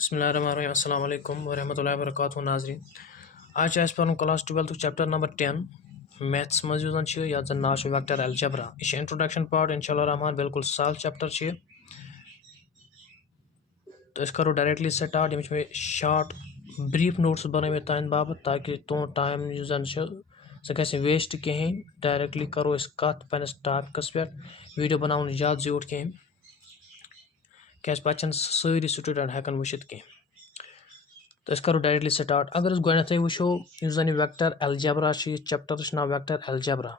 बिस्मिल्लाहिर्रहमानिर्रहीम अस्सलाम वालेकुम वरहमतुल्लाहि वबरकातुहू नाज़रीन। आज आज पर क्लास 12 चैप्टर नंबर 10 मैथ्स मज या नाव वेक्टर अलजबरा यह इंट्रोडक्शन पार्ट इंशाल्लाह रहमान बिल्कुल सहल चैप्टर तो करो डायरेक्टली स्टार्ट मे शार्ट ब्रीफ नोट्स बन तुंद बाबत ताकि तुम टाइम सह ग वेस्ट कहें। डायरेक्टली करो कत पन्नस टॉपिकस पे वीडियो बनावन ज़्यादा ज्यूट कहें क्या पे सारी स्टूडेंट हेकन वुचित कहें। तो करो डायरेक्टली स्टार्ट। अगर गोडे वो जन वेक्टर अलजबरा चैप्टर नाव वेक्टर अलजबरा।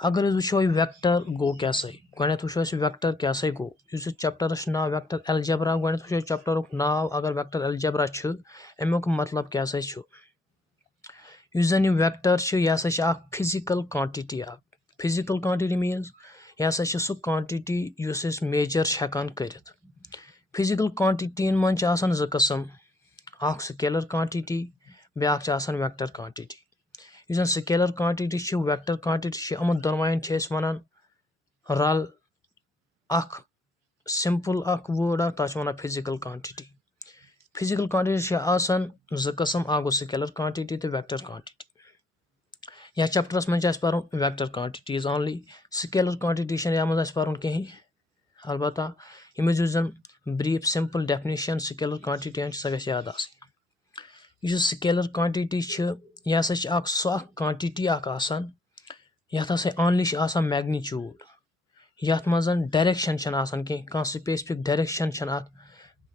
अगर वो वेक्टर गो क्या गोडे वो वेक्टर क्या गो चैप्टर नाव वेक्टर अलजबरा गोडे वो चैप्टर नाव अगर वेक्टर अलजबरा अमुक मतलब क्या जन वेक्टर यह physical quantity physical quantity means यह सह क्वांटिटी मेजर हेकान कर। फिजिकल क्वांटिटीन मन जो कस्म स्केलर क्वांटिटी ब्या वेक्टर क्वांटिटी। जन स्केलर क्वांटिटी वेक्टर क्वांटिटी यमन दोनवाइन वन रल सिंपल वर्ड तथा वन फिजिकल क्वांटिटी। फिजिकल क्वांटिटी जो कस्म स्केलर क्वांटिटी तो वेक्टर क्वांटिटी। या चैप्टरस मन पर vector quantities only scalar quantity पर कहीं अलबत्ता जन brief simple definition scalar quantity सह ग याद आसनी। स्केलर क्वांटिटी यह सह क्वांटिटी यथ ओनली मैग्नीट्यूड यथ मज डायरेक्शन कह स्पेसिफिक डायरेक्शन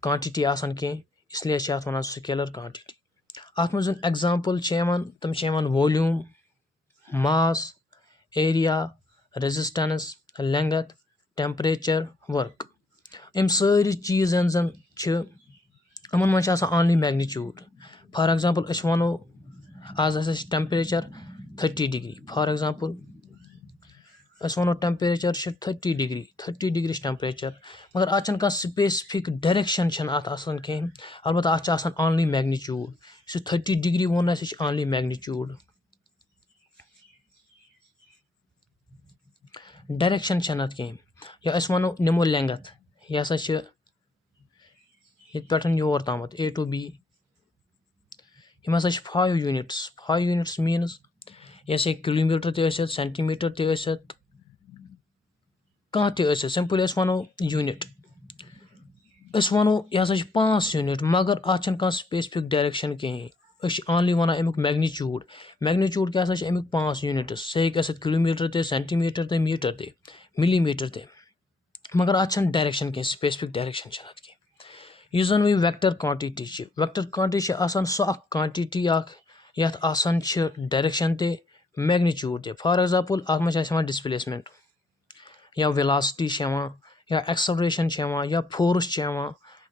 क्वांटिटी कह इसलिए वन स्केलर क्वांटिटी। अत मज एग्जाम्पल तम volume mass area resistance length temperature work in सारी चीज़न इन मन ओनली मैग्नीट्यूड। फॉर एग्जाम्पल वनो आज टेम्परेचर 30 डिग्री फॉर एग्जाम्पल वनो टेम्परेचर 30 डिग्री टेम्परेचर मगर अत स्पेसिफिक डायरेक्शन कहें अलबत्ता अत ओनली मैग्नीट्यूड 30 डिग्री वोन ओनली मैग्नीट्यूड डायरेक्शन कहें। या वनो निमो लेंथ यह पे योर तम A to B यम 5 यूनिट्स मीन्स यह किलोमीटर तसित सेंटीमीटर तसित कह सिंपल वनो यूनिट वनो यह 5 यूनिट मगर अत स्पेसिफिक डायरेक्शन कहें ओनली वन अमुक मैग्नीट्यूड क्या 5 यूनिट्स सह किलोमीटर ते सेंटीमीटर ते मीटर ते मिलीमीटर ते मगर अत डायरेक्शन कह स्पेसिफिक डायरेक्शन अत कह। जन वह वेक्टर क्वांटिटी सह क्वांटिटी यथ डायरेक्शन ते मैग्नीट्यूड ते फॉर एग्जाम्पल अत मज डिस्प्लेसमेंट या वेलोसिटी या एक्सेलरेशन या force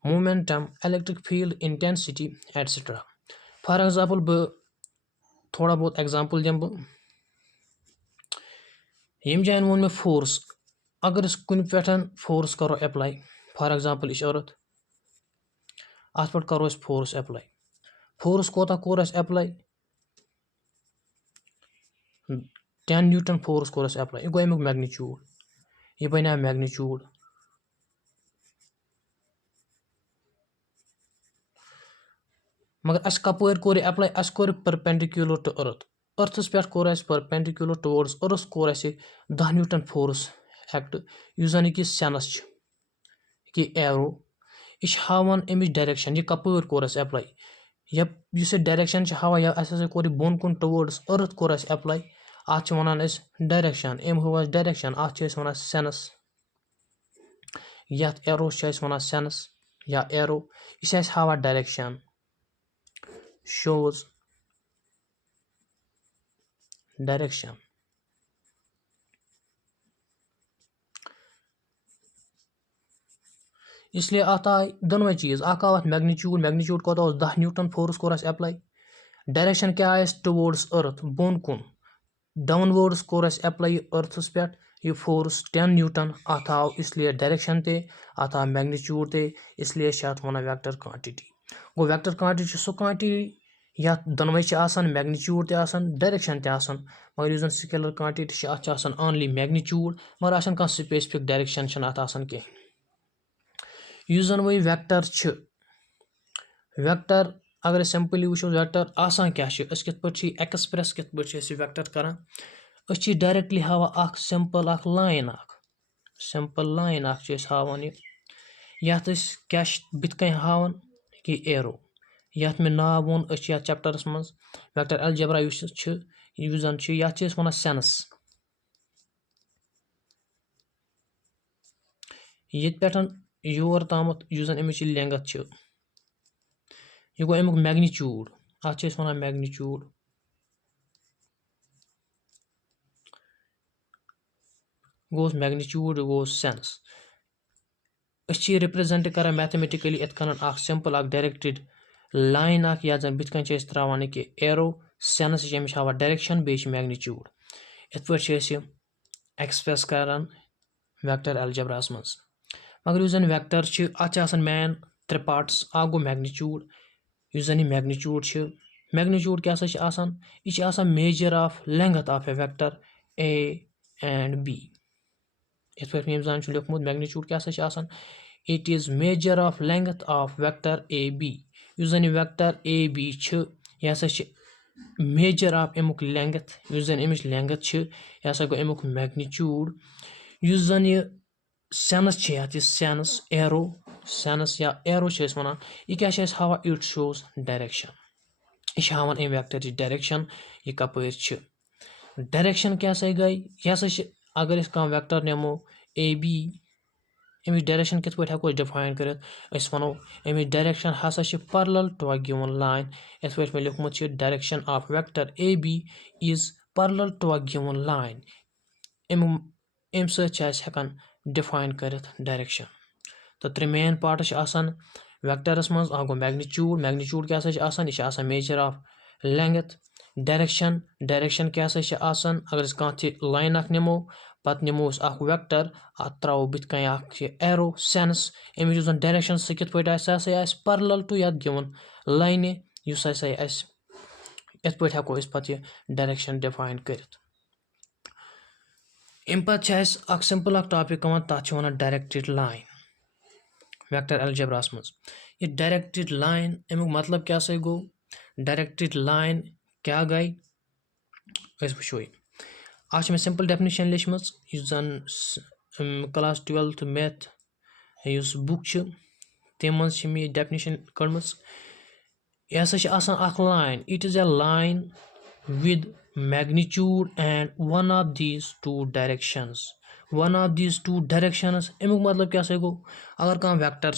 momentum electric field intensity etcetera. For example थोड़ा बहुत एग्जाम्पल दिम यम जान वो मे फोर्स अगर कुन पे फोर्स करो अप्लाई फॉर एग्जाम्पल यह अर्थ अत पे करो फोर्स अप्लाई फोर्स कोता कोर अप्लाई 10 न्यूटन फोर्स कोर अप्लाई यह गो अमुक मैग्नीट्यूड यह बना मैग्नीट्यूड। मगर कपर कोर अप्लाई कोर परपेंडिकुलर टू अर्थस पे कोर परपेंडिकुलर टुवर्ड्स अर्थ कोर 10 न्यूटन फोर्स एक्ट जन कि सेंस कि एरो यह हावान अमिच डायरेक्शन यह कपर कोर अप्लाई यह डायरेक्शन हावान कोर बोन कुन टुवर्ड्स अर्थ कोर अप्लाई अत वन डायरेक्शन एम हो डायरेक्शन अत वन सेंस यथ एरो वन सेंस या एरो यह हावा डायरेक्शन शोज डायरेक्शन। इसलिए अत आए दोनों चीज़ अत मैग्नीट्यूड कोता 10 न्यूटन फोर्स कोर अप्लाई डायरेक्शन क्या टुवर्ड्स अर्थ बोन कुन डाउनवर्ड्स कोर अप्लाई अर्थस पे यह फोर्स 10 न्यूटन अत आव इसलिए डायरेक्शन ते अत आव मैग्नीट्यूड ते इसलिए अत वन वेक्टर क्वांटिटी। गो वेक्टर क्वांटिटी सह क्वांटिटी यथ दोनवे मैग्नीट्यूड डायरेक्शन मगर जन स्केलर क्वांटिटी अत ओनली मैग्नीट्यूड मगर स्पेसिफिक डायरेक्शन अत कह। जन वह वेक्टर वेक्टर अगर सिंपली वो वेक्टर आसान क्या कित पे एक्सप्रेस कित पे वेक्टर करान डायरेक्टली हावा सिंपल लाइन हावान ये क्या बुत हावान कि एरो यथ में नाव वोन चैप्टरस मज वेक्टर अलजेब्रा जन वन सेंस ये पे योर तामत जन अमिच लेंगथ यह गो अमुक मैग्नीट्यूड अत वन मैग्नीट्यूड गोस मैग्नीट्यूड गोस सेंस रिप्रेजेंट कर मैथमेटिकली इत सिंपल डायरेक्टेड लाइन या जन बुत त्रावान कि एरो सेंस अमिच हावा डायरेक्शन बे मैग्नीट्यूड इत पे एक्सप्रेस कर वेक्टर अलजेब्रास मज मगर उस जन वेक्टर अत मैन 3 पार्ट्स अ गो मैग्नीट्यूड जन यह मैग्नीट्यूड क्या यह measure of length of A vector A and B इत पे मे जान लिखमुत मैग्नीट्यूड क्या it is measure of length of vector A B जन यह वेक्टर ए बी यह मेजर ऑफ अमुक लेंथ जन अमिच लेंथ यह गो अमुक मैग्नीट्यूड जन यह सेंस सेंस एरो सेंस या एरो वन यह क्या हावा इट शोज डायरेक्शन यह हावान अम वेक्टर डायरेक्शन यह कप डायरेक्शन क्या गई यह अगर कह वेक्टर नमो ए बी अमिच डायरेक्शन कित पे हेको डिफाइन कर वनो अमिच डायरेक्शन हसा parallel to a given line इत पे मे लिखमुत direction of vector A B is parallel to a given line अम हेकान डिफाइन कर डायरेक्शन तो 3 मेन पार्ट्स वेक्टरस मज गो मैग्नीट्यूड क्या यह मेजर ऑफ लेंथ डायरेक्शन क्या अगर कह लाइन नमो पत नमो वेक्टर अत त्रो बुत एरो सेंस अमिच जन डायरेक्शन सह कित पे पैरेलल टू यत गिवन लाइन इस इत पे हेको पे डायरेक्शन डिफाइन कर अम पे सिंपल टॉपिक तथ वन डायरेक्टेड लाइन वेक्टर अलजेब्रास मज यह डायरेक्टेड लाइन अमुक मतलब क्या गो डायरेक्टेड लाइन क्या गई वो आज मे सिंपल डेफिनेशन लिखम जन क्लास 12th मैथ बुक तम मज मे डेफिनेशन कड़म यह line it is a line with magnitude and one of these 2 directions अमुक मतलब क्या गो अगर कह वेक्टर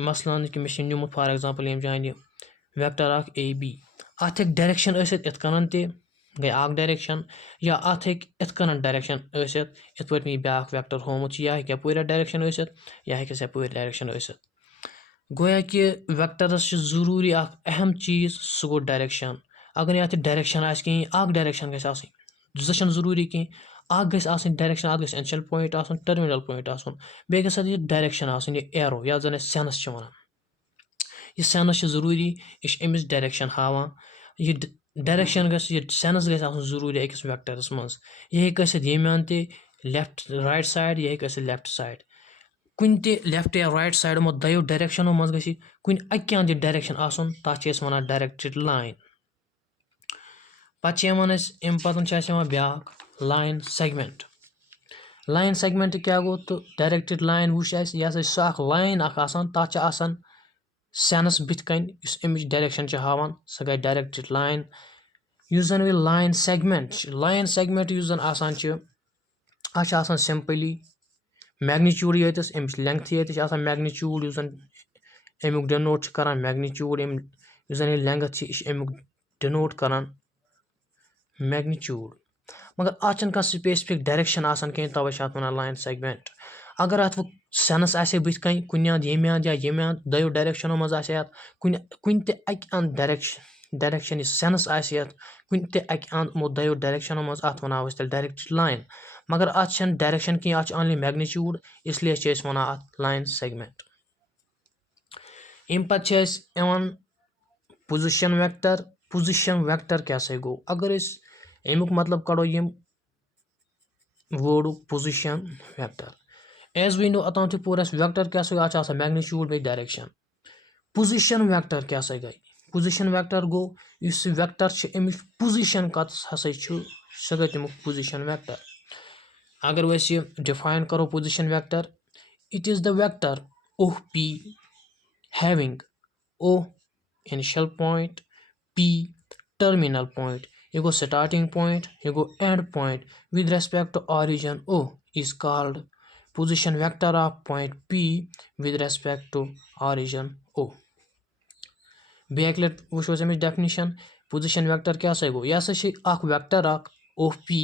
मसलन कि मे निमुत फॉर एग्जांपल यम जान वेक्टर ए बी अत डायरेक्शन इत कन गई डायरेक्शन या अत इत कन डायरेक्शन इत पे मे ब्या वेक्टर होमुत यह यप डायरेक्शन यह यप डायरेक्शन गोया कि वेक्टरस जरूरी अहम चीज सह गो डायरेक्शन अगर ये डायरेक्शन कहीं डायरेक्शन गई जरूरी कहीं गई डायरेक्शन अत इनिशियल पॉइंट टर्मिनल पॉइंट बे गई डायरेक्शन एरो या जन सेंस वन यह सेंस जरूरी यह अमिच डायरेक्शन हावान यह डायरेक्शन गई सेंस गई जरूरी अकिस वेक्टरस मज यह यमियान लेफ्ट राइट साइड यह लेफ्ट साइड कुन लेफ्ट या राइट साइड दो डायरेक्शनों मज गई कुन अक्यान डायरेक्शन तथ वन डायरेक्टेड लाइन पे अम पे ब्या लाइन सेगमेंट क्या गो तो डायरेक्टेड लाइन वो यह सह लाइन तथ सेंस बुत कन अमिच डायरेक्शन हावान सह गई डायरेक्टेड लाइन जन लाइन सेगमेंट जन सिंपली मैग्नीट्यूड यतस अमिच लेंथ ये मैग्नीट्यूड जन अमुक डिनोट कर मैग्नीट्यूड जन लेंथ अमुक डिनोट कर मैग्नीट्यूड मगर अत कह स्पेसिफिक डायरेक्शन कहीं तवे वन लाइन सेगमेंट अगर अत वो सेंस आ बुत कन कुन यम या यम दो डायरेक्शनों मज कुन डायरेक्शन सेंस कुन दो डायरेक्शनों मज अत वनाव डायरेक्टेड लाइन मगर अत डायरेक्शन कहीं अत ओनली मैग्नीट्यूड इसलिए वन अत लाइन सेगमेंट अम पे पोजिशन वेक्टर क्या गो अगर अमुक मतलब कड़ो यम word position vector as we know अतम पूरा वेक्टर क्या मैग्नीट्यूड बे डायरेक्शन पोजीशन वेक्टर क्या सा गई पोजीशन वेक्टर गो इस वेक्टर अमिच पोजीशन कत हसा सह गई तमुक पोजीशन वेक्टर अगर वैसे ये डिफाइन करो position vector it is the vector OP having O initial point P terminal point you go starting point you go end point with respect to origin O is called position vector of point P with respect to origin O back let वो अमिच definition position vector क्या सा गो यह vector OP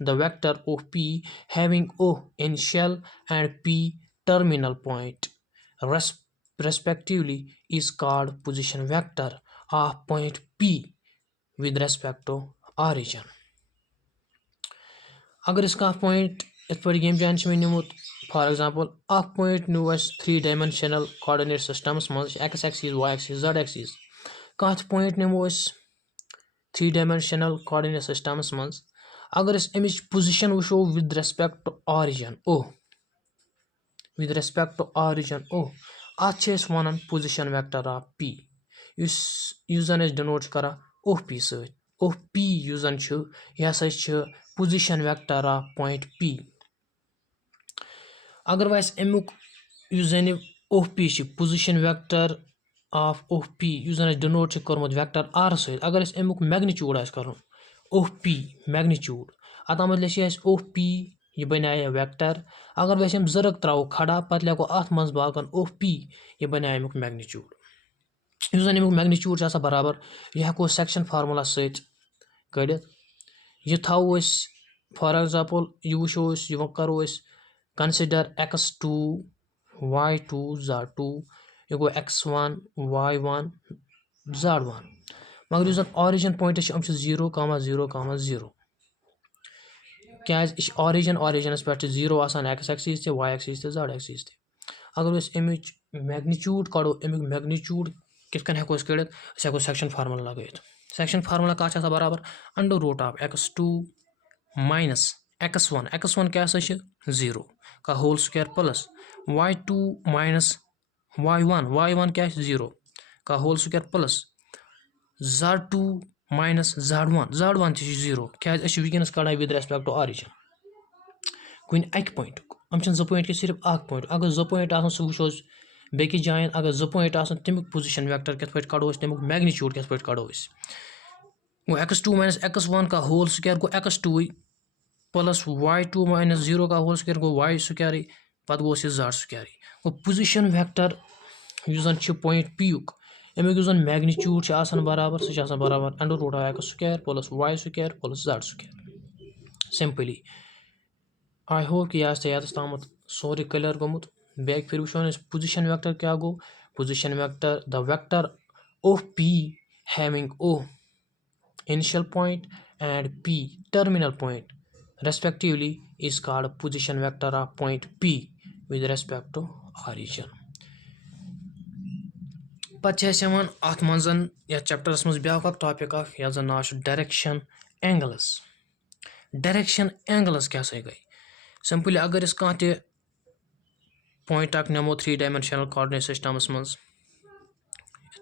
the vector OP having O initial and P terminal point respectively is called position vector of point P with respect to origin अगर इसका point इत पे यम जान निमुत फॉर एग्जांपल पॉइंट न्यू अस 3 डायमेंशनल कोऑर्डिनेट सिस्टम्स मज X axis Y axis Z axis कत पॉइंट निमो 3 डायमेंशनल कोऑर्डिनेट सिस्टम्स मज अगर अमिच पोजीशन वो with respect to origin O with respect to origin O अत वन पोजीशन वेक्टर ऑफ पी जन डिनोट करा ओ पी ओ पी जन यह position vector of point P अगर वह अमुक जन O P position vector of O P जन डिनोट कर्मुत वेक्टर आर अगर अमुक मैग्नीट्यूड कर ओ पी मैग्नीट्यूड अत लिखे ओ पी यह बनाया वेक्टर अगर वह हम जरक त्रो खड़ा पत् लगो अत मज बागन ओ पी यह बनाया अमुक मैग्नीट्यूड जन अमुक मैग्नीट्यूड बराबर यह हको सेक्शन फार्मूला कड़ यह थो फॉर एग्जांपल यह वो यह करो कंसिडर x2 y2 z2 यह गो x1 y1 z1 मगर यह ऑरिजिन पॉइंट 0 0 0 क्या ऑरिजिनस पे 0 X axis Y axis Z axis अगर अमिच मैग्नीट्यूड कड़ो अमुक मैग्नीट्यूड कित हको कड़ हको सेक्शन फार्मूला लगाइथ सेक्शन फार्मूला क्या बराबर under root of x2 minus x1 क्या 0 का whole square plus y2 minus y1 क्या 0 का whole square plus z2 minus z1 0 क्या वनस Kadan with respect to origin कुन अक पॉइंट हम जो पॉइंट कि सिर्फ पॉइंट अगर जो पॉइंट सह वो बेकिस जायन अगर जो पॉइंट तमिक पोजीशन वेक्टर कित पे कड़ो तमिक मैग्नीट्यूड कित पे कड़ो गो x2 माइनस x1 का होल स्क्वायर गो x2 प्लस y2 माइनस 0 का होल स्क्वायर गो y स्क्वायर पत गो z स्क्वायर गो पोजीशन वेक्टर जन पॉइंट पी युक अमुक जन मैग्नीट्यूड बराबर सह बराबर under root of x square plus y square plus z square simply I hope कि यह याद तमत सोरे क्लियर गोमुत बैक फिर वो पोजीशन वेक्टर क्या गो position vector the vector of P having O initial point and P terminal point respectively is called position vector of point P with respect to origin. पवन अत मन या चैप्टरस मज ब्या टॉपिक यह ना डायरेक्शन एंगल्स क्या गई सिंपली अगर कह पॉइंट नमो 3 डायमेंशनल कोऑर्डिनेट सिस्टम्स मज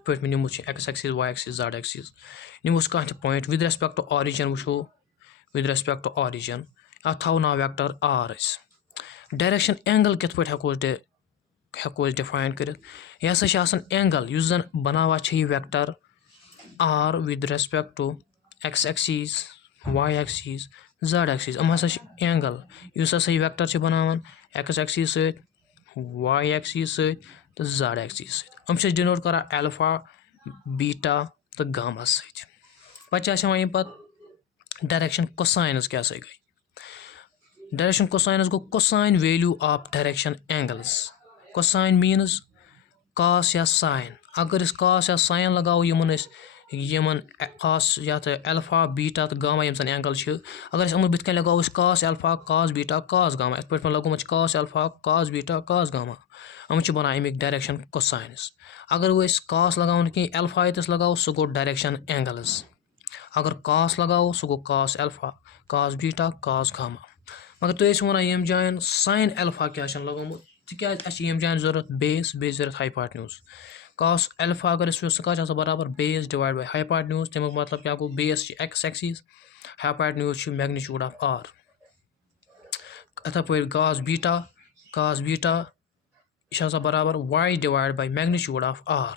पे निमो X axis Y axis Z axis निमोस कह point with respect to origin वो विद रेस्पेक्ट टू ऑरिजिन अत थो ना वेक्टर आर डायरेक्शन एंगल कित पे हको डिफाइन कर यह एंगल जन बनावा यह vector R with respect to X axis Y axis Z axis हसा एंगल यह वेक्टर बनावान एक्स एक्सिस वाई एक्सिस तो जेड एक्सिस डिनोट कर अल्फा बीटा तो गामा पे डायरेक्शन कोसाइनस क्या गई डायरेक्शन कोसाइनस गो cosine value of direction angles cosine means cos या साइन अगर कॉस या साइन लगाओ यमन कॉस या अल्फा बीटा तो गामा यम एंगल अगर हम बुत लगाओ cos alpha cos beta cos gamma इत पे लगोमुत cos alpha cos beta cos gamma हम बनान अमिक डायरेक्शन कोसाइनस अगर वो कॉस लगाओ कहीं अल्फा यतस लगाओ सह गो डायरेक्शन एंगल्स अगर कॉस लगाओ सह गो cos alpha cos beta cos gamma मगर तुम वन यम जान साइन अल्फा क्या लगोमुत तिक यम जान जरूरत बेस जरूरत हाइपोटेन्यूज cos alpha अगर इस सह कह बराबर बेस डिवाइड बाय हाइपोटेन्यूज तमिक मतलब क्या गो base x axis hypotenuse magnitude of r इथे पे cos बीटा यह बराबर y divide by magnitude of r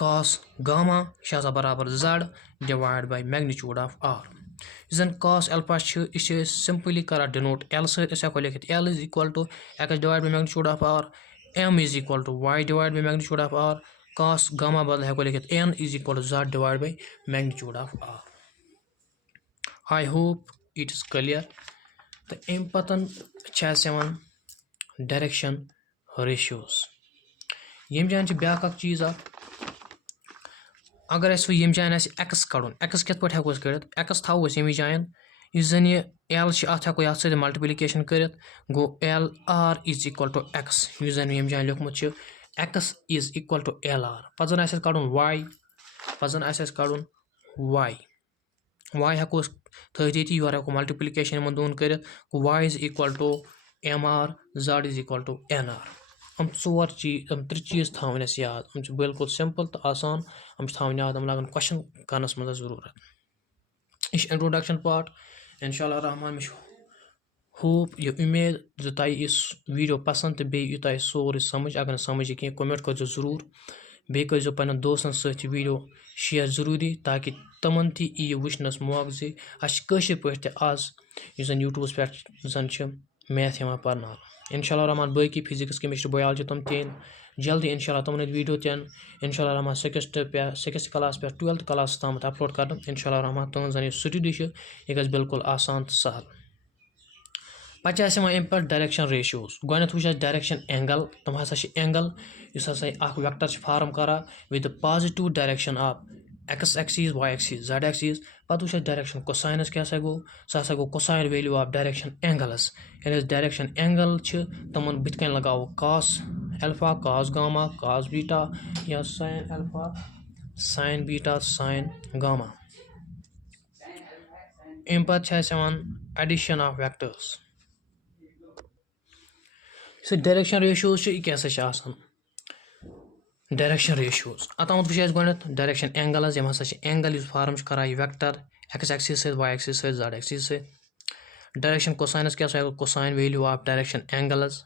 cos gamma यह बराबर z divide by magnitude of r जन cos alpha यह सिंपली कर डिनोट l सको लिखित l is equal to x divide by magnitude of r m is equal to y divide by magnitude of r cos gamma बदल हेको लिखित n is equal to z divide by magnitude of r I hope it is clear तो अम पतन direction ratios यम जान ब्या चीज अगर यम जान एक्स कड़न एक्स कित पे हेको कड़ित एक्स थो यम जान इस जन यह एल अत हेको ये मल्टीप्लिकेशन कर गो L R is equal to X इस जन यम जान लिखमुत X is equal to L R पे जन कड़न वाई पे जन कड़न वाई वाई हेको थी योर हेको मल्टीप्लिकेशन दोन कर Y is equal to M R Z is equal to N R हम चोर चीज त्रे चीज थवन याद हम बिल्कुल सिंपल तो आसान हम थवन याद हम लगन क्वेश्चन करनस मज जरूरत यह इंट्रोडक्शन पार्ट इंशाल्लाह रहमान मे होप ये उम्मीद जो तुम इस वीडियो पसंद तो बेहू तुम सोरे समझ अगर समझ कह कमेंट कर जरूर बे कर पन्न दोस्तन सह वीडियो शेयर जरूरी ताकि तमन ती यी वुचनस मौक जे कशर पे आज यूट्यूबस पे जन मैथ पर्न इंशाल्लाह रहमान बाकी फिजिक्स केमिस्ट्री बायोलॉजी तम तीन जल्दी इंशाल्लाह तमन वीडियो तीन इंशाल्लाह रहमान सिक्स क्लास पे 12th क्लास तम अपलोड कर इंशाल्लाह रहमान तुम जन स्टडी यह गि बिल्कुल आसान तो सहल पे अम पे डायरेक्शन रेशियोज गो वो डायरेक्शन एंगल तम हसा एंगल इस वेक्टर फार्म करा with positive direction of X axis Y axis Z axis पे वो डायरेक्शन कोसाइनस क्या गो सह गो cosine value of direction angles ये डायरेक्शन एंगल तमन बुत कन लगाओ cos alpha cos gamma cos beta या sin alpha sin beta sin gamma अम पे addition of vectors direction ratios यह क्या डायरेक्शन रेशियोज अतमत वो गो डायरेक्शन एंगल्स यम हसा एंगल फार्म करा वेक्टर एक्स एक्सिस सहित वाई एक्सिस सहित जेड एक्सिस सहित डायरेक्शन कोसाइनस क्या cosine value of direction angles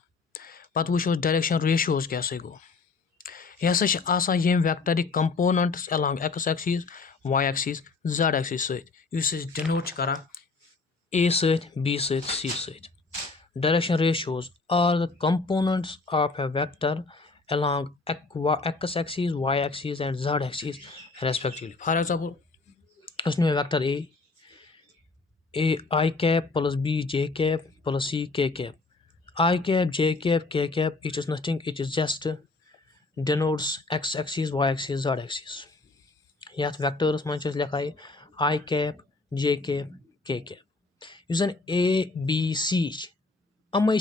पत वो डायरेक्शन रेशियोज क्या गो यह यम vector components along X axis Y axis Z axis सहित डिनोट करा ए सहित बी सहित सी सहित direction ratios are the components of a vector along x axis y axis and z axis respectively. For example, उसमें vector a I cap plus b j cap plus c k cap. I cap j cap k cap it is nothing, it is just denotes x axis y axis z axis. यात vectors मन लिखा I cap j cap k cap यस a b c अमे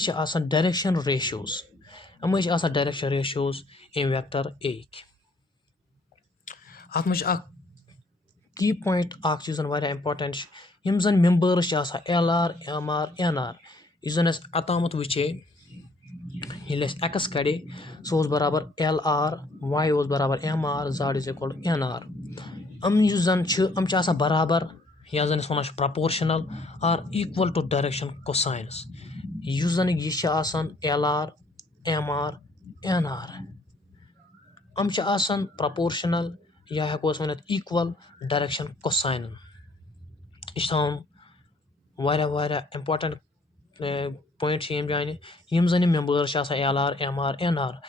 direction ratios direction ratios in vector A अत की point चीज़ important यम जन members L R M R N R इस जन अतामत वे एक्स कड़े सह बराबर एल आर वाई बराबर M R Z is equal to N R जन बराबर या जन वन proportional are equal to direction कोसाइनस यह जन यह L R M R N R proportional या हेको वन इक्वल डायरेक्शन कोसाइन यह थवन इंपॉर्टेंट पॉइंट यम जान यम जन members L R M R N R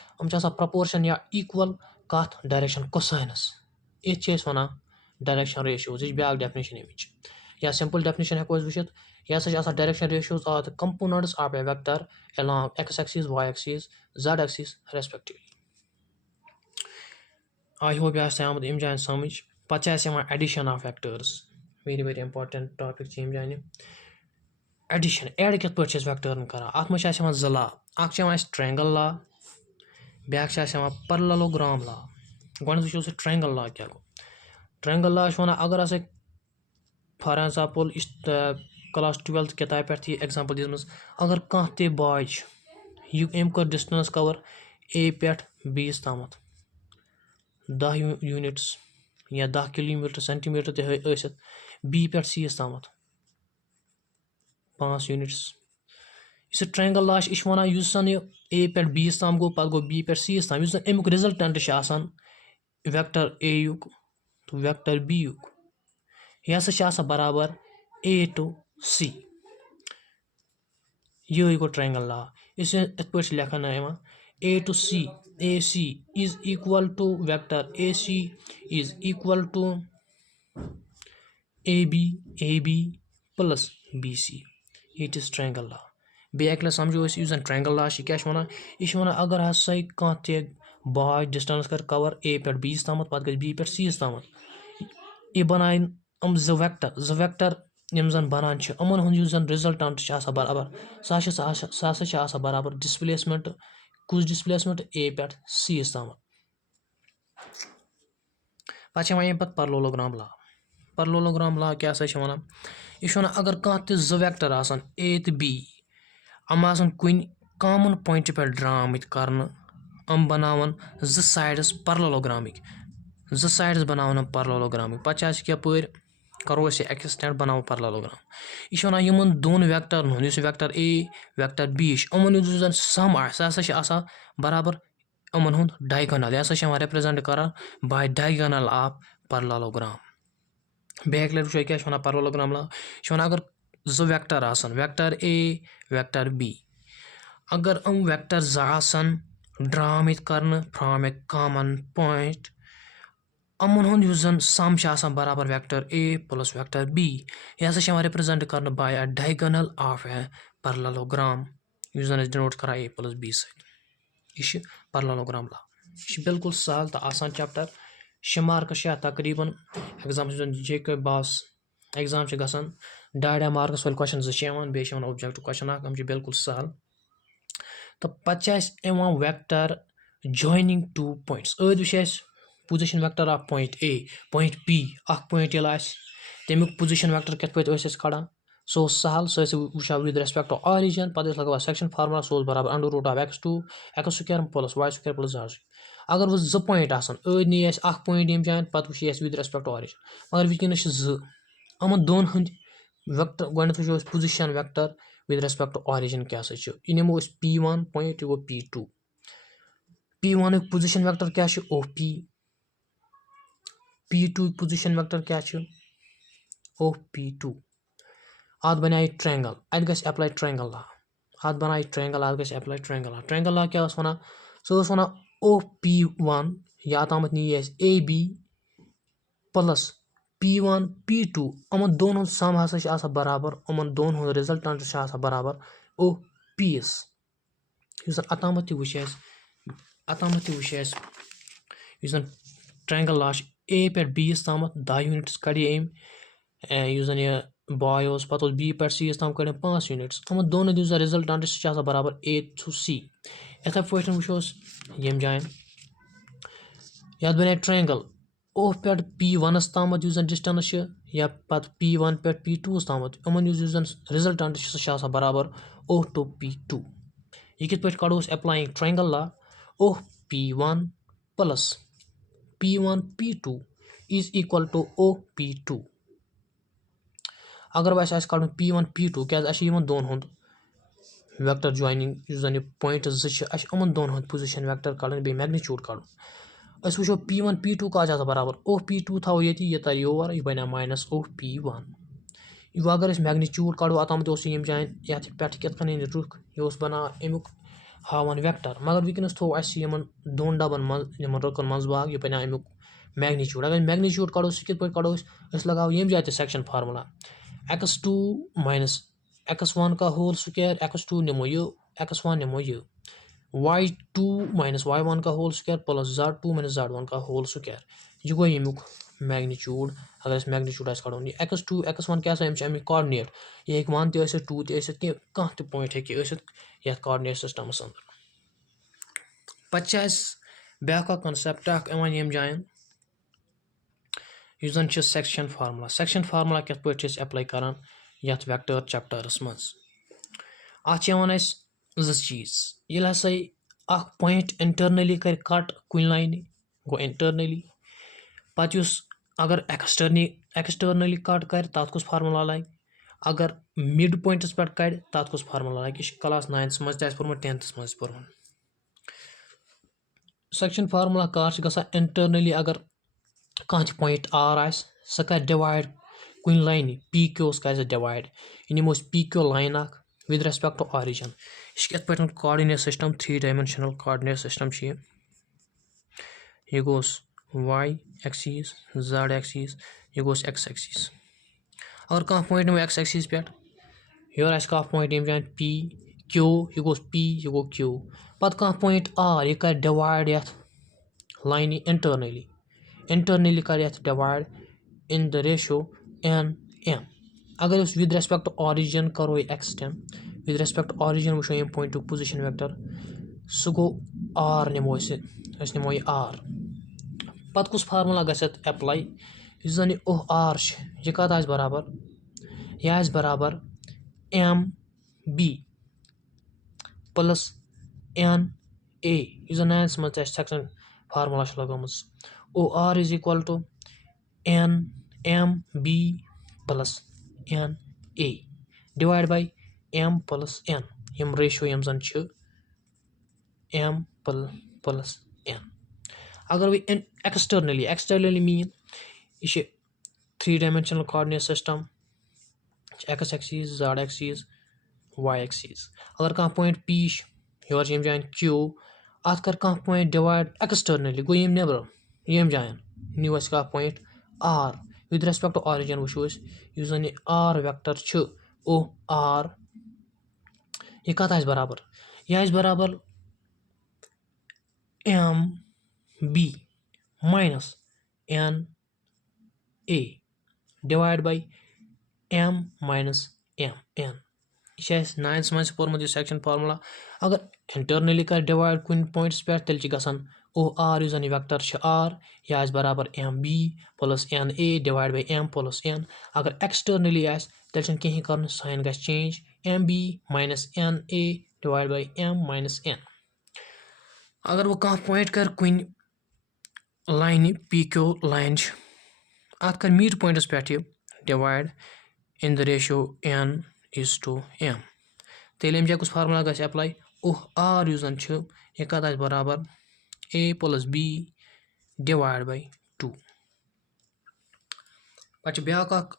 proportion या इक्वल कथ डायरेक्शन कोसाइनस ये वन डायरेक्शन रेशियोज यह ब्या डेफिनेशन अमिच या सिंपल डेफिनेशन हेको वुचित यह direction ratios are the components of A vector along x axis y axis z axis respectively. I hope you have im जान समझ पे addition of vectors very important topic यम जान एडिशन एड कित पे वेक्टरन कर अत मे ज लॉ ट्रायंगल लॉ ब्या पैरेललोग्राम लॉ गो वो ट्रायंगल लॉ क्या गो ट्रायंगल लॉ वन अगर फॉर एग्जांपल क्लास 12th किताब पे एग्जांपल दिस अगर कह ते बॉय अम कर डिस्टेंस कवर ए पे 20 तामत 10 यूनिट्स या 10 किलोमीटर सेंटीमीटर ते ٲسِتھ B पॅ C तामत 5 यूनिट्स यह ट्रायंगल लॉ यह वनान यह A पॅ B ताम गो पत् गो B पॅ C ताम यह अमुक रिजल्टेंट वेक्टर A युक तो वेक्टर B युक यह हसा बराबर A to C यह गो ट्रायंगल लॉ इस पे लेखन A to C AC is equal to vector AC is equal to AB plus BC it is triangle law बे समझो यह ट्रायंगल लॉ क्या यह अगर हसा कह बाय डिस्टेंस कर कवर A पॅ B तामत पत् गई B पॅ C तामत यह बनान जो वेक्टर यम जन बनान यमन हुन रिजल्टेंट बराबर सह बराबर डिस्प्लेसमेंट कुछ डिस्प्लेसमेंट A पॅ C तामत पे परलोलोग्राम लॉ क्या यह अगर कह जो वेक्टर A तो B कुन कॉमन पॉइंट पे ड्रा आमत कर बनावन जो साइड्स परलोलोग्रामिक पे कपर करो एक्सटेंड बनाओ परलोलोग्राम यह यमन दोन vector vector A vector B यमन सम सह बराबर यमन हुंद डायगोनल यह रिप्रेजेंट कर बाय डायगोनल ऑफ परलोलोग्राम बे लटि क्या परलोलोग्राम लॉ यह अगर जो vector vector A vector B अगर वेक्टर ड्रा आमत कर फ्रॉम ए कॉमन पॉइंट अमन हुंद सम बराबर vector A plus vector B यह रिप्रेजेंट कर by a diagonal of a parallelogram denote कर A प्लस B सह परलोलोग्राम लॉ यह बिल्कुल सहल तो आसान चैप्टर 6 मार्क्स तकरीबन एग्जाम JK बास एग्जाम ग 2.5 मार्क्स वाले क्वेश्चन बे ऑब्जेक्टिव क्वेश्चन बिल्कुल सहल तो पे वेक्टर जॉइनिंग टू पॉइंट्स वो position vector of point A point B point तमुक पोजिशन वेक्टर कत पे कड़ान सो सहल सह विद रेस्पेक्ट टू ऑरिजिन पे लगा सेक्शन फार्मूला सो बराबर under root of x square plus y square plus z अगर वो 2 पॉइंट नी पॉइंट यम जान पे विद रेस्पेक्ट टू ऑरिजिन मगर वनस 2 यमन दोन हंद वेक्टर गो position vector with respect to origin क्या यह नमो P1 पॉइंट यह गो P2 P1 पोजिशन वेक्टर क्या OP P2 पोजिशन वेक्टर क्या OP2 अत बना ट्रायंगल अत गस अप्लाई ट्रायंगल लॉ अत बना ट्रायंगल अत गस अप्लाई ट्रायंगल लॉ क्या वन सह OP1 या तामत नी AB plus P1 P2 Yemen दोन सम हसा बराबर यमन दोन रिजल्टेंट बराबर OPs अतामत ट्रायंगल लॉ A पॅ B तामत 10 यूनिट्स कड़े यह बॉय पे B पॅ C ताम कड़े 5 यूनिट्स यमन दोन रिजल्टेंट बराबर A to C इथे पे वो यम जान यह बना ट्रायंगल O पॅ P1 तामत डिस्टेंस या पे P1 पॅ P2 तामत यमन रिजल्टेंट बराबर O to P2 यह कित पे कड़ो applying triangle law OP1 plus P1 P2 is equal to OP2 अगर वह कड़न P1 P2 क्या दोन हुंद वेक्टर जॉइनिंग पॉइंट यमन दोन हुंद पोजिशन वेक्टर कड़न बे मैग्नीट्यूड कड़न वो P1 P2 का बराबर OP2 थो ये तर योर यह बना माइनस OP1 यह अगर मैग्नीट्यूड कड़ो अतम यम जान ये पे कन रुख यह बना अमुक हावन वेक्टर मगर वनस थो यमन दोन डबन मन रुकन मज भाग यह बना अमुक मैग्नीट्यूड अगर मैग्नीट्यूड कड़ो सह कित कड़ो लगाओ यम जाए section formula x2 minus x1 का होल स्क्वायर x2 नमो ये x1 नमो ये y2 माइनस y1 का whole square plus z2 minus z1 का होल स्क्वायर यह गो यमुक मैग्नीट्यूड अगर मैग्नीट्यूड कड़ो x2 x1 क्या अमिक कोऑर्डिनेट यह 1 2 कह पॉइंट ये कोऑर्डिनेट सिस्टमस अंदर पे ब्या कॉन्सेप्ट यम जान सेक्शन फार्मूला कत पे अप्लाई करान यथ वेक्टर चैप्टरस मज अत चीज ये हसा اکھ پویِنٹ انٹرنلی کَرِ کٹ کُنہِ لاینہِ گوٚو انٹرنلی پَتہٕ یُس اگر ایکسٹرنلی کٹ کَرِ تَتھ کُس فارمولا لگہِ اگر مِڈ پویِنٹَس پٮ۪ٹھ کَڑِ تَتھ کُس فارمولا لگہِ یہِ چھُ کلاس 9تھَس منٛز تہِ آسہِ پوٚرمُت 10تھَس منٛز تہِ پوٚرمُت سیکشن فارمولا کار چھِ گژھان انٹرنلی اگر کانٛہہ تہِ پویِنٹ آر آسہِ سُہ کَرِ ڈِوایڈ کُنہِ لاینہِ پی کیوٗس کَرِ سُہ ڈِوایڈ یہِ نِمو أسۍ پی کیو لاین اکھ وِد ریسپیکٹ ٹُو آرِجن یہِ چھِ یِتھ پٲٹھۍ کاڈِنیٹ سِسٹم 3 ڈایمینشنل کاڈِنیٹ سِسٹم چھِ یہِ گوٚس واے ایکسیٖز زڈ ایکسیٖز یہِ گوٚس ایکس ایکسیٖز اگر کانٛہہ پویِنٹ نِمو ایکس ایکسیٖز پٮ۪ٹھ یورٕ آسہِ کانٛہہ پویِنٹ ییٚمہِ جایہِ پی کیو یہِ گوٚس پی یہِ گوٚو کیو پَتہٕ کانٛہہ پویِنٹ آر یہِ کَرِ ڈِوایڈ یَتھ لاینہِ انٹرنلی کَرِ یَتھ divide in the ratio N M اگر أسۍ وِد ریسپیکٹ ٹُو آرِجن کَرو یہِ extend with respect to origin وٕچھو ییٚمہِ پویِنٹُک پوزِشن ویکٹر سُہ گوٚو آر نِمو أسۍ نِمو یہِ آر پَتہٕ کُس فارمولا گژھِ اَتھ ایپلاے یُس زَن یہِ آر چھِ یہِ کَتھ آسہِ برابر یہِ آسہِ برابر M B plus N A یُس زَن 9تھَس منٛز تہِ اَسہِ سیکشن فارمولا چھِ لگٲمٕژ O R is equal to N M B plus N A divide by M plus N یِم ریشو یِم زَن چھِ ایم پٕلس این اگر وۄنۍ ایکسٹرنلی مین یہِ چھِ 3 ڈایمینشنل کاڈِنیٹ سِسٹم ایکس ایکسیٖز زڈ ایکسیٖز واے ایکسیٖز اگر کانٛہہ پویِنٹ پی چھِ یورٕ چھِ ییٚمہِ جایَن کیو اَتھ کَرِ کانٛہہ پویِنٹ ڈِوایڈ ایکسٹرنلی گوٚو ییٚمہِ نیٚبرٕ ییٚمہِ جایَن نِیِو اَسہِ کانٛہہ point R with respect to origin وٕچھو أسۍ یُس زَن یہِ آر ویکٹر چھُ او آر یہِ کَتھ آسہِ برابر یہِ آسہِ برابر M B minus N A divide by M minus M N یہِ چھِ اَسہِ 9تھَس منٛز تہِ پوٚرمُت یہِ سیکشن فارمولا اگر انٹرنلی کَرِ ڈِوایڈ کُنہِ پویِنٹَس پٮ۪ٹھ تیٚلہِ چھِ گژھان او آر یُس زَن یہِ ویکٹر چھِ آر یہِ آسہِ برابر M B plus N A divide by M plus N اگر ایکسٹرنلی آسہِ تیٚلہِ چھُنہٕ کِہیٖنۍ کَرُن ساین گژھِ change M B minus N A divide by M minus N اگر وۄنۍ کانٛہہ پویِنٹ کَرِ کُنہِ لاینہِ پی کیو لاین چھِ اَتھ کَرِ میٖڈ پویِنٹَس پٮ۪ٹھ یہِ divide in the ratio N is to M تیٚلہِ اَمہِ جایہِ کُس فارمولا گژھِ ایپلاے او آر یُس زَن چھُ یہِ کَتھ آسہِ برابر اے پٕلس بی ڈِوایڈ باے 2 پَتہٕ چھِ بیٛاکھ اکھ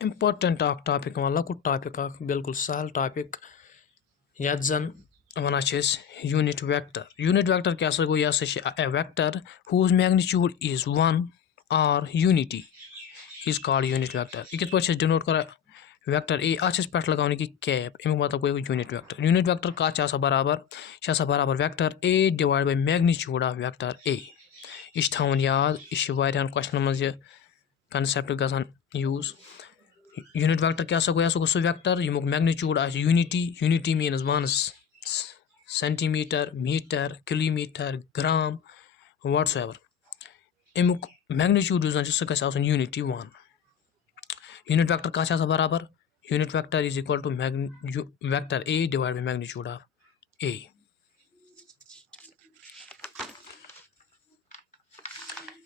اِمپاٹنٹ اکھ ٹاپِک یِوان لۄکُٹ ٹاپِک اکھ بِلکُل سہل ٹاپِک یَتھ زَن وَنان چھِ أسۍ یوٗنِٹ ویکٹر کیاہ سا گوٚو یہِ ہسا چھِ a vector whose magnitude is 1 or unity is called unit vector یہِ کِتھ پٲٹھۍ چھِ أسۍ ڈِنوٹ کران ویکٹر اے اَتھ چھِ أسۍ پٮ۪ٹھ لگاوان کہِ کیپ اَمیُک مطلب گوٚو یوٗنِٹ ویکٹر کَتھ چھِ آسان برابر یہِ چھِ آسان برابر vector A divide by magnitude of vector A یہِ چھِ تھاوُن یاد یہِ چھِ واریاہن کوسچنن منٛز یہِ کنسیپٹ گژھان یوٗز یوٗنِٹ ویکٹر کیاہ سا گوٚو یہِ ہسا گوٚو سُہ ویکٹر ییٚمیُک میگنِچیوٗڈ آسہِ یوٗنِٹی میٖنٕز وَنٕز centimetre metre kilometre gram whatsoever اَمیُک میگنِچیوٗڈ یُس زَن چھُ سُہ گژھِ آسُن یوٗنِٹی 1 یوٗنِٹ ویکٹر کَتھ چھِ آسان برابر unit vector is equal to vector A divide by magnitude of A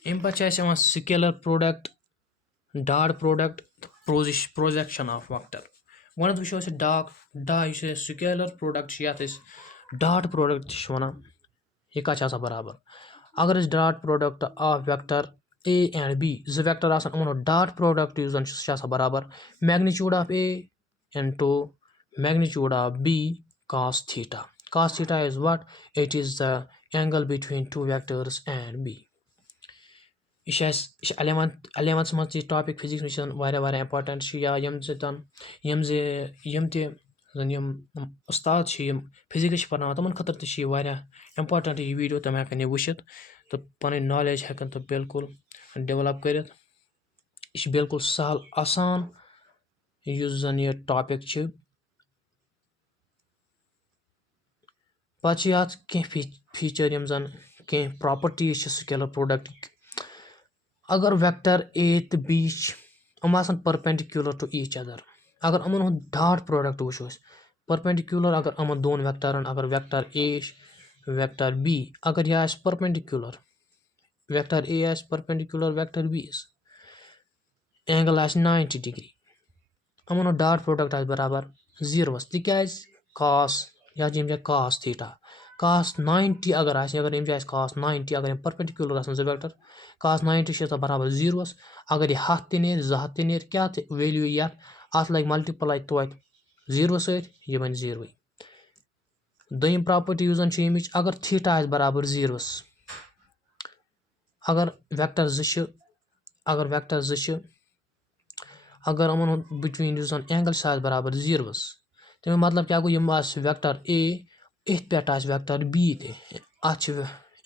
اَمہِ پَتہٕ چھِ اَسہِ یِوان سِکیلر پروڈکٹ ڈاٹ پروڈکٹ تہٕ پروجیکشن آف ویکٹر گۄڈٕنیتھ وٕچھو أسۍ یُس اَسہِ سِکیلر پروڈکٹ چھِ یَتھ أسۍ ڈاٹ پروڈکٹ تہِ چھِ وَنان یہِ کَتھ چھِ آسان برابر اگر أسۍ dot product of vector A and B زٕ ویکٹر آسان یِمن ہُنٛد ڈاٹ پروڈکٹ یُس زَن چھُ سُہ چھُ آسان برابر magnitude of A into magnitude of B کاس theta is what it is the angle between 2 ویکٹٲرٕس اینڈ بی یہِ چھِ اَسہِ یہِ چھِ 11تھَس منٛز تہِ یہِ ٹاپِک فِزِکٕس منٛز چھِ واریاہ اِمپاٹنٹ چھِ یا یِم تہِ زَن یِم اُستاد چھِ یِم فِزِکٕس چھِ پَرناوان تِمن خٲطرٕ تہِ چھِ یہِ واریاہ اِمپاٹنٹ یہِ ویٖڈیو تِم ہٮ۪کن یہِ وٕچھِتھ تہٕ پَنٕنۍ نالیج ہٮ۪کن تِم بِلکُل ڈیولَپ کٔرِتھ یہِ چھِ بِلکُل سہل آسان یُس زَن یہِ ٹاپِک چھِ پَتہٕ چھِ اَتھ کینٛہہ فیٖچر یِم زَن کینٛہہ پراپرٹیٖز چھِ سِکیلر پروڈکٹٕکۍ اگر ویکٹر اے تہٕ بی چھِ یِم آسان پٔرپینڈِکیوٗلر ٹُو ایٖچ اَدر اگر یِمن ہُنٛد ڈاٹ پروڈکٹ وٕچھو أسۍ پٔرپینڈِکیوٗلر اگر یِمن دۄن ویکٹرن اگر ویکٹر اے چھِ वेक्टर बी अगर यह आस परपेंडिकुलर वेक्टर ए आस परपेंडिकुलर वेक्टर बी एंगल आस 90 डिग्री अमन डॉट प्रोडक्ट आस बराबर 0 तिकाज cos या यम cos थीटा cos 90 अगर cos 90 अगर परपेंडिकुलर आसन वेक्टर cos 90 छ बराबर 0 अगर यह हथ ते नेर 2 हथ ते नेर क्या वैल्यू या अत लग मल्टीप्लाई तो 0 सत यह बन 0 दोम प्रॉपर्टी यूजन यमिच अगर थीटा आस बराबर 0 अगर वेक्टर अगर वेक्टर अगर अमन बिटवीन यूजन एंगल बराबर 0 तमें मतलब क्या गो यम वेक्टर ए इथ पे वेक्टर बी ते अत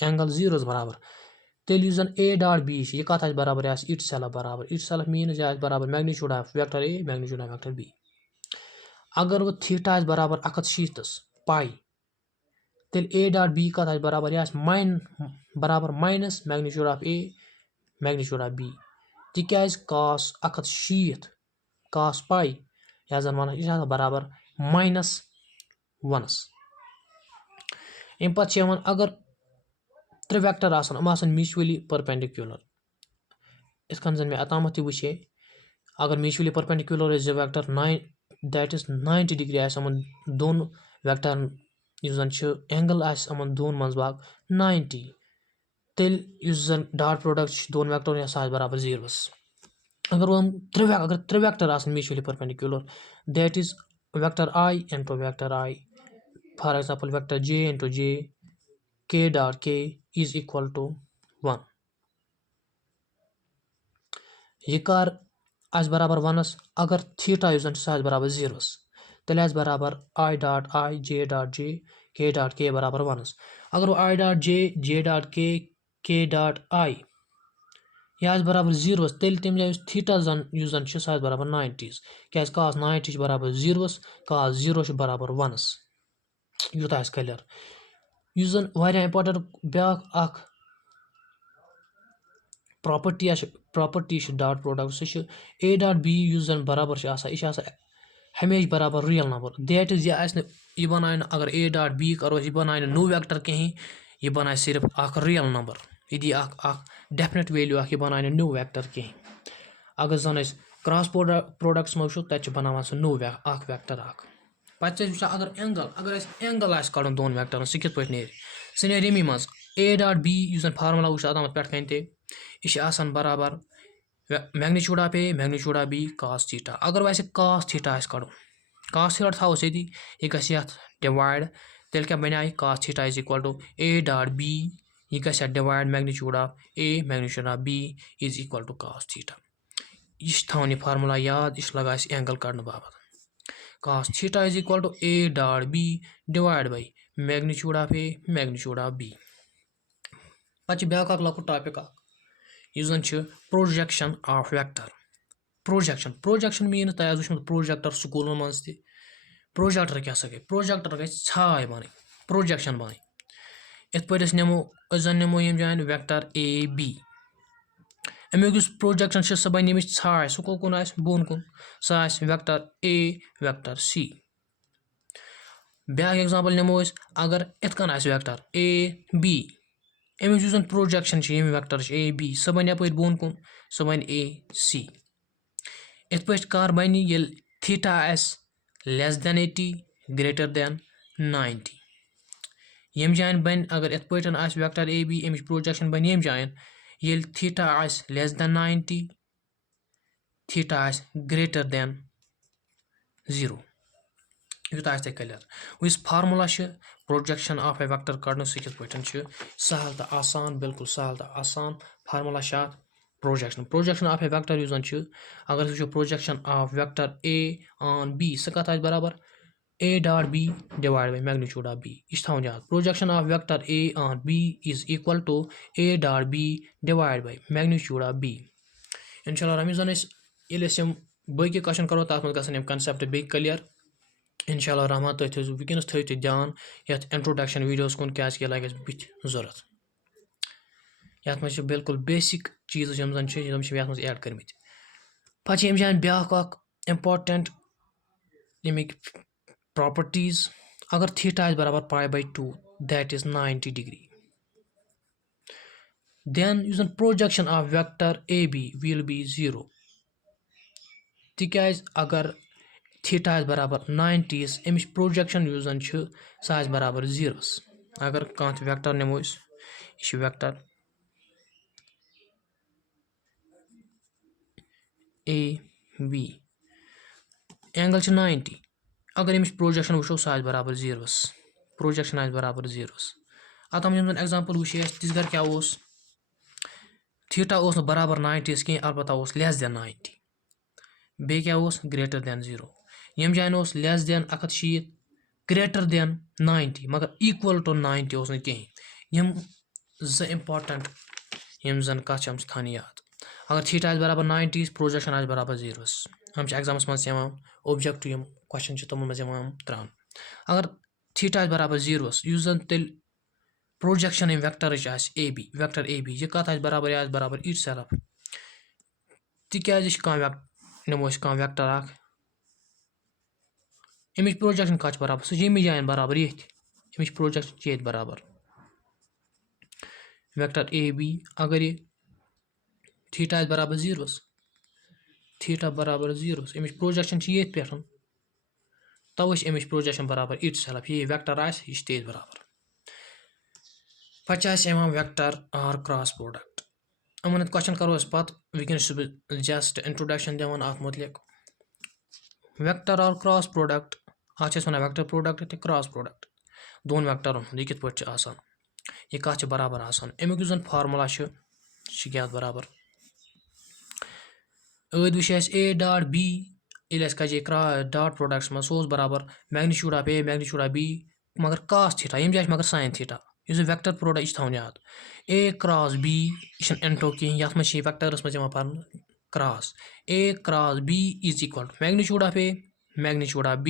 एंगल 0 बराबर तेल यूजन ए डॉट बी यह कत बराबर इट सेल्फ मीन्स यह बराबर magnitude of vector A magnitude of vector B अगर वो थीटा बराबर 1/7 पाई तेल ए डॉट बी कत बराबर यह बराबर minus magnitude of A magnitude of B तिकाज cos 1/7 cos पाई यह जन वन यह बराबर -1 अम पे अगर 3 वेक्टर आसन म्यूचुअली परपेंडिकुलर इथ कन जन मे अतामत तह वुचे अगर mutually perpendicular 2 vector 9 that is 90 degree आमन दोन वेक्टर जन एंगल आमन दोन मज भाग 90 तेल जन डॉट प्रोडक्ट दोन वेक्टर यह बराबर 0 अगर हम 3 vector mutually perpendicular that is vector I into vector I for example vector J into J k dot k is equal to 1 यह कर बराबर 1 अगर थीटा यूजन बराबर 0 तेल बराबर I dot I J dot J के डॉट के बराबर 1 अगर आई डॉट जे डॉट के डॉट आई यह बराबर 0 तेल तम जाए थीटा जन बराबर 90 क्या cos 90 बराबर 0 cos 0 बराबर 1 यूत क्लियर यह जन इंपॉर्टेंट ब्या प्रॉपर्टी डॉट प्रोडक्ट सह ए डॉट बी जन बराबर यह हमेशा बराबर रियल नंबर दैट इज यह बनाए अगर ए डॉट बी करो यह बनाए नो वेक्टर कहीं यह बनाए सिर्फ रियल नंबर यह दी डेफिनेट वैल्यू यह बनाए नो वेक्टर कहीं अगर जन क्रॉस प्रोडक्ट्स मज तब बनान सह नो वेक्टर पे अगर एंगल कड़न दोन वेक्टर सह कित नेर सह नेर यमी मज ए डॉट बी जन फार्मूला वो पे कन तह बराबर magnitude of A magnitude of B cos theta अगर वैसे cos थीटा कड़न cos थीटा थो ये यह डिवाइड तेल क्या बन cos theta is equal to A dot B यह divide magnitude of A magnitude of B is equal to cos theta यह थवन यह फार्मूला याद यह लगा एंगल कड़न बाबत cos theta is equal to A dot B divide by magnitude of A magnitude of B पे ब्या लकुट टॉपिक यह जन projection of vector projection mean तह वो प्रोजेक्टर स्कूल मज प्रोजेक्टर क्या गई प्रोजेक्टर गई छाय बन प्रोजेक्शन बन इत पे नमो नमो यम जान वेक्टर ए बी अमुक प्रोजेक्शन सह बन यम छाय सह कोन बोन कुन सह वेक्टर ए वेक्टर सी ब्या एग्जांपल नमो अगर इत कन वेक्टर ए बी अमुक जो प्रोजेक्शन यम वेक्टर ए बी सह बन यप बोन कुन सह बन ए सी इत पे कर बन ये theta less than 80 greater than 90 यम जान बन अगर इत पे वेक्टर ए बी अमिच प्रोजेक्शन बन यम जान ये theta less than 90 theta greater than 0 यूत क्लियर वो formula projection of A vector कड़न सह कित सहल तो आसान बिल्कुल सहल तो आसान formula projection of A vector यूजन अगर वो projection of vector A on B सह कत बराबर ए dot B divide by magnitude of B यह थवन याद projection of vector A on B is equal to A dot B divide by magnitude of B इंशाल्लाह रमजान ये बाकी क्वेश्चन करो तथ मज गम कंसेप्ट बे क्लियर इंशाल्लाह रहमान तुम थो वनस थो ध्यान ये इंट्रोडक्शन वीडियोस कुन क्या लगे बुथ जरूरत ये मज बिल्कुल बेसिक चीज़ यम जन ऐड कर पे यम जान ब्या इम्पॉर्टेंट यमिक प्रॉपर्टीज अगर थीटा बराबर pi by 2 that is 90 degree. Then using projection of vector AB will be 0. تِکیٛازِ اگر theta آسہِ برابر 90 یس اَمِچ projection یُس زن چھُ سۄ آسہِ برابر 0 َس. اگر کانٛہہ تہِ vector نِمو أسۍ یہِ چھُ vector AB angle چھِ 90 اگر اَمِچ projection وٕچھو سۄ آسہِ برابر 0 َس. projection آسہِ برابر 0 َس. اتھ منٛز یِم زن ایگزامپل وٕچھے اَسہِ تِژھ گرِ کیٛاہ اوس theta اوس نہٕ برابر 90 یس کینٛہہ البتہ اوس less than 90. بیٚیہِ کیٛاہ اوس greater than 0. ییٚمہِ جایہِ اوس less than 160 greater than 90 مگر equal to 90 اوس نہٕ کِہیٖنۍ. یِم زٕ اِمپاٹنٹ یِم زن کتھ چھِ یِم چھِ تھاونہِ یاد. اگر theta آسہِ برابر 90 projection آسہِ برابر 0 َس. یِم چھِ ایگزامس منٛز یِوان اوبجیکٹِو یِم کوسچن چھِ تِمن منٛز یِوان تراونہٕ. اگر theta آسہِ برابر 0 َس یُس زن تیٚلہِ projection ییٚمہِ ویکٹرٕچ آسہِ AB vector AB یہِ کتھ آسہِ برابر یہِ آسہِ برابر itself. تِکیٛازِ یہِ چھِ کانٛہہ نِمو أسۍ کانٛہہ ویکٹر اکھ اَمِچ projection کتھ چھِ برابر سُہ چھِ ییٚمہِ جایَن برابر ییٚتھۍ اَمِچ projection چھِ ییٚتہِ برابر vector AB اگر یہِ theta آسہِ برابر 0 َس theta برابر 0 َس اَمِچ projection چھِ ییٚتھۍ پٮ۪ٹھ توے چھِ اَمِچ projection برابر itself. یہِ ویکٹر آسہِ یہِ چھِ تیٚتھۍ برابر. پتہٕ چھِ اَسہِ یِوان vector R cross product. یِمن ہُنٛد کوسچن کرو أسۍ پتہٕ وٕنکیٚنس چھُس بہٕ جسٹ انٹروڈکشن دِوان اتھ متعلق. vector R cross product اتھ چھِ أسۍ وَنان vector product تہٕ cross product دۄن ویکٹرن ہُنٛد. یہِ کِتھ پٲٹھۍ چھُ آسان یہِ کتھ چھِ برابر آسان اَمیُک یُس زن فارمولا چھُ سُہ چھُ کیٛاہ برابر ٲدۍ وٕچھے اَسہِ A ڈاٹ B ییٚلہِ اَسہِ کجے ڈاٹ پروڈکٹس منٛز سُہ اوس برابر magnitude of A magnitude of B مگر cos theta ییٚمہِ جایہِ چھِ مگر sin theta. یُس زن ویکٹر پروڈکٹ یہِ چھُ تھاوُن یاد. A cross B یہِ چھُنہٕ انٹو کِہینۍ یتھ منٛز چھِ یہِ ویکٹرس منٛز یِوان پرنہٕ cross. A cross B is equal to magnitude of A magnitude of B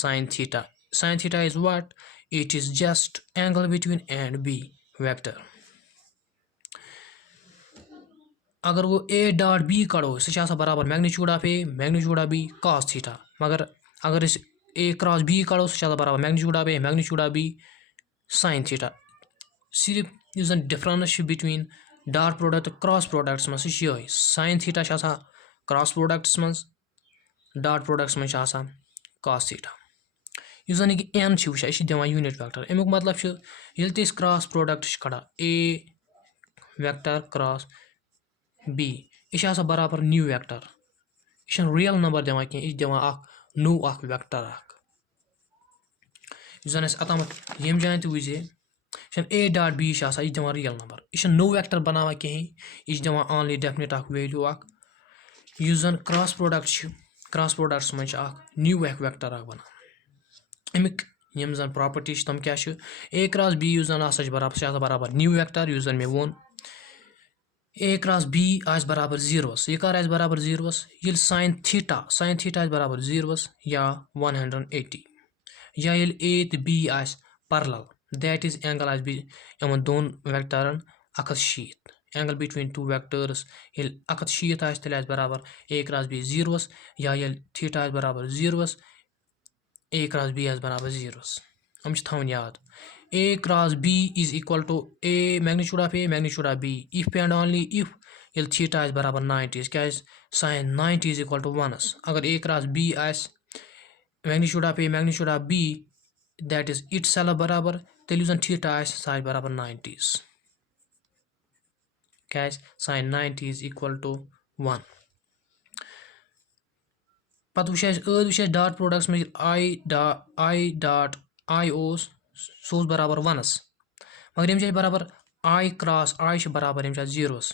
sin theta. Sin theta is what? It is just angle between A and B vector. اگر وۄنۍ A ڈاٹ B کڑو سُہ چھِ آسان برابر magnitude of A magnitude of B cos theta. مگر اگر أسۍ A cross B کڑو سُہ چھِ آسان برابر magnitude of A magnitude of B sin theta. صرف یُس زن ڈفرنس چھِ بِٹویٖن ڈاٹ پروڈکٹ تہٕ کراس پروڈکٹس منٛز سُہ چھِ یِہوے sin theta چھِ آسان کراس پروڈکٹس منٛز ڈاٹ پروڈکٹس منٛز چھِ آسان cos theta. یُس زن یہِ n چھِ وٕچھان یہِ چھِ دِوان یوٗنِٹ ویکٹر. امیُک مطلب چھُ ییٚلہِ تہِ أسۍ کراس پروڈکٹ چھِ کڑان A ویکٹر کراس B یہِ چھِ آسان برابر نِو ویکٹر. یہِ چھُنہٕ رِیل نمبر دِوان کینٛہہ یہِ چھِ دِوان اکھ نوٚو اکھ ویکٹر اکھ. یُس زن اَسہِ اوٚتامتھ ییٚمہِ جایہِ تہِ وٕچھے یہِ چھُنہٕ A ڈاٹ B چھِ آسان یہِ چھِ دِوان رِیل نمبر. یہِ چھُنہٕ نوٚو ویکٹر بناوان کِہینۍ یہِ چھِ دِوان آنلی ڈیفنِٹ اکھ ویلیوٗ اکھ. یُس زن کراس پروڈکٹ چھِ کراس پروڈکٹس منٛز چھِ اکھ نِو اکھ ویکٹر اکھ بنان. امیُک یِم زن پراپرٹی چھِ تِم کیٛاہ چھِ A cross B یُس زن ہسا چھِ برابر سُہ چھِ آسان برابر نِو ویکٹر یُس زن مےٚ ووٚن. A cross B آسہِ برابر 0 َس. یہِ کر آسہِ برابر 0 َس ییٚلہِ sin theta آسہِ برابر 0 َس یا 180 یا ییٚلہِ A تہٕ B آسہِ parallel that is angle آسہِ یِمن دۄن vector 180 angle between two vectors. ییٚلہِ 180 آسہِ تیٚلہِ آسہِ برابر A cross B 0 َس یا ییٚلہِ theta آسہِ برابر 0 َس A cross B آسہِ برابر 0 َس. یِم چھِ تھاوٕنۍ یاد. A cross B is equal to A magnitude of A magnitude of B if and only if ییٚلہِ theta آسہِ برابر 90 کیٛازِ sin 90 is equal to 1 َس. اگر A cross B آسہِ magnitude of A magnitude of B that is itself برابر تیٚلہِ یُس زن theta آسہِ سُہ آسہِ برابر 90 َس کیٛازِ sin 90 is equal to 1. پتہٕ وٕچھ اَسہِ وٕچھ اَسہِ ڈاٹ پروڈکٹس منٛز I ڈاٹ I اوس سُہ اوس برابر 1 َس مگر ییٚمہِ جایہِ برابر I cross I چھِ برابر ییٚمہِ جایہِ 0 َس.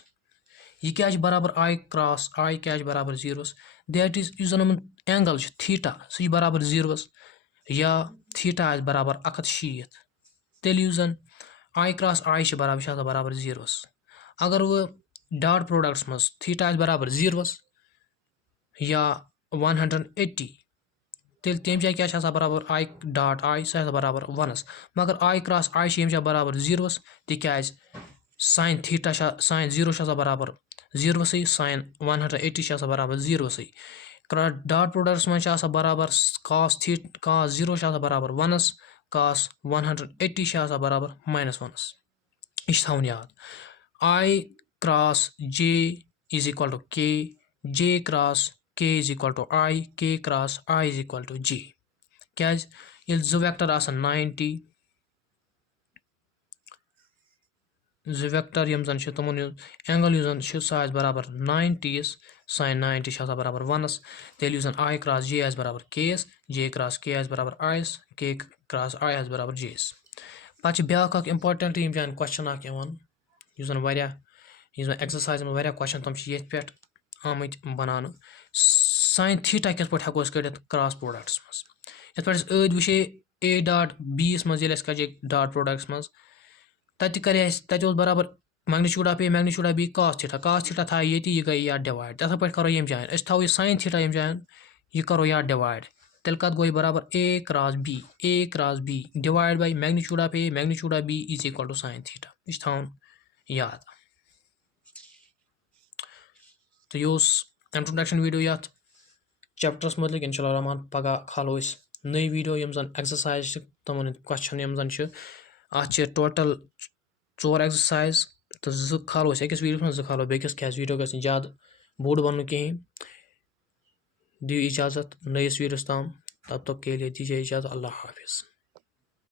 یہِ کیٛازِ چھِ برابر I cross I کیٛازِ چھِ برابر 0 َس دیٹ از یُس زن یِمن اینگل چھُ theta سُہ چھِ برابر 0 َس یا theta آسہِ برابر 160 تیٚلہِ یُس زن I cross I چھِ برابر یہِ چھِ آسان برابر 0 َس. اگر وۄنۍ ڈاٹ پروڈکٹس منٛز theta آسہِ برابر 0 َس یا 180 تیٚلہِ تمہِ جایہِ کیٛاہ چھِ آسان برابر I ڈاٹ I سُہ آسان برابر 1 َس مگر I cross I چھِ ییٚمہِ جایہِ برابر 0 َس تِکیٛازِ sin theta sin 0 چھِ آسان برابر 0 سٕے sin 180 چھِ آسان برابر 0 سٕے. ڈاٹ پروڈکٹس منٛز چھِ آسان برابر cos 0 چھِ آسان برابر 1 َس cos 180 چھِ آسان برابر -1 یہِ چھِ تھاوُن یاد I cross J is equal to K J cross K is equal to I K cross I is equal to J کیٛازِ ییٚلہِ زٕ ویکٹر آسان 90 زٕ ویکٹر یِم زن چھِ تِمن ہُنٛد اینگل یُس زن چھُ سُہ آسہِ برابر 90 یس ساین 90 چھِ آسان برابر 1 تیٚلہِ یُس زن I cross J آسہِ برابر K یس J cross K آسہِ برابر I یس K cross I آسہِ برابر J یس پتہٕ چھِ بیٛاکھ اکھ اِمپاٹنٹ یِم جایَن کوسچن اکھ یِوان یُس زن واریاہ یُس زن ایٚگزرسایزن منٛز واریاہ کوسچن تِم چھِ ییٚتھۍ پٮ۪ٹھ آمٕتۍ بناونہٕ ساین تھیٖٹا کِتھ پٲٹھۍ ہٮ۪کو أسۍ کٔڑِتھ کراس پروڈکٹس منٛز یِتھ پٲٹھۍ أسۍ ٲدۍ وٕچھے A ڈاٹ B یس منٛز ییٚلہِ اَسہِ کَجے ڈاٹ پروڈکٹس منٛز تَتہِ کرے اَسہِ تَتہِ اوس برابر magnitude of A magnitude of B کاس تھیٖٹا تھایہِ ییٚتہِ یہِ گٔیے یتھ ڈِوایڈ تِتھے پٲٹھۍ کرو ییٚمہِ جایَن أسۍ تھاوو یہِ ساین تھیٖٹا ییٚمہِ جایَن یہِ کرو یتھ ڈِوایڈ تیٚلہِ کَتھ گوٚو یہِ برابر A cross B divide by magnitude of A magnitude of B is equal to sine theta یہِ چھُ تھاوُن یاد تہٕ یہِ اوس انٹروڈکشن ویٖڈیو یتھ چیپٹرس متعلق انشاء اللہ رحمان پگاہ کھالو أسۍ نٔے ویٖڈیو یِم زن ایٚگزرسایز چھِ تِمن ہٕنٛدۍ کوسچن یِم زن چھِ اتھ چھِ ٹوٹل 4 ایٚگزرسایز تہٕ 2 کھالو أسۍ أکِس ویٖڈیوس منٛز 2 کھالو بیٚکِس کیٛازِ ویٖڈیو گژھِ نہٕ زیادٕ بوٚڑ بنُن کِہیٖنۍ دِیِو اِجازت نٔیِس ویٖڈیوس تام تب تک کے لیے دیجیے اجازت اللہ حافظ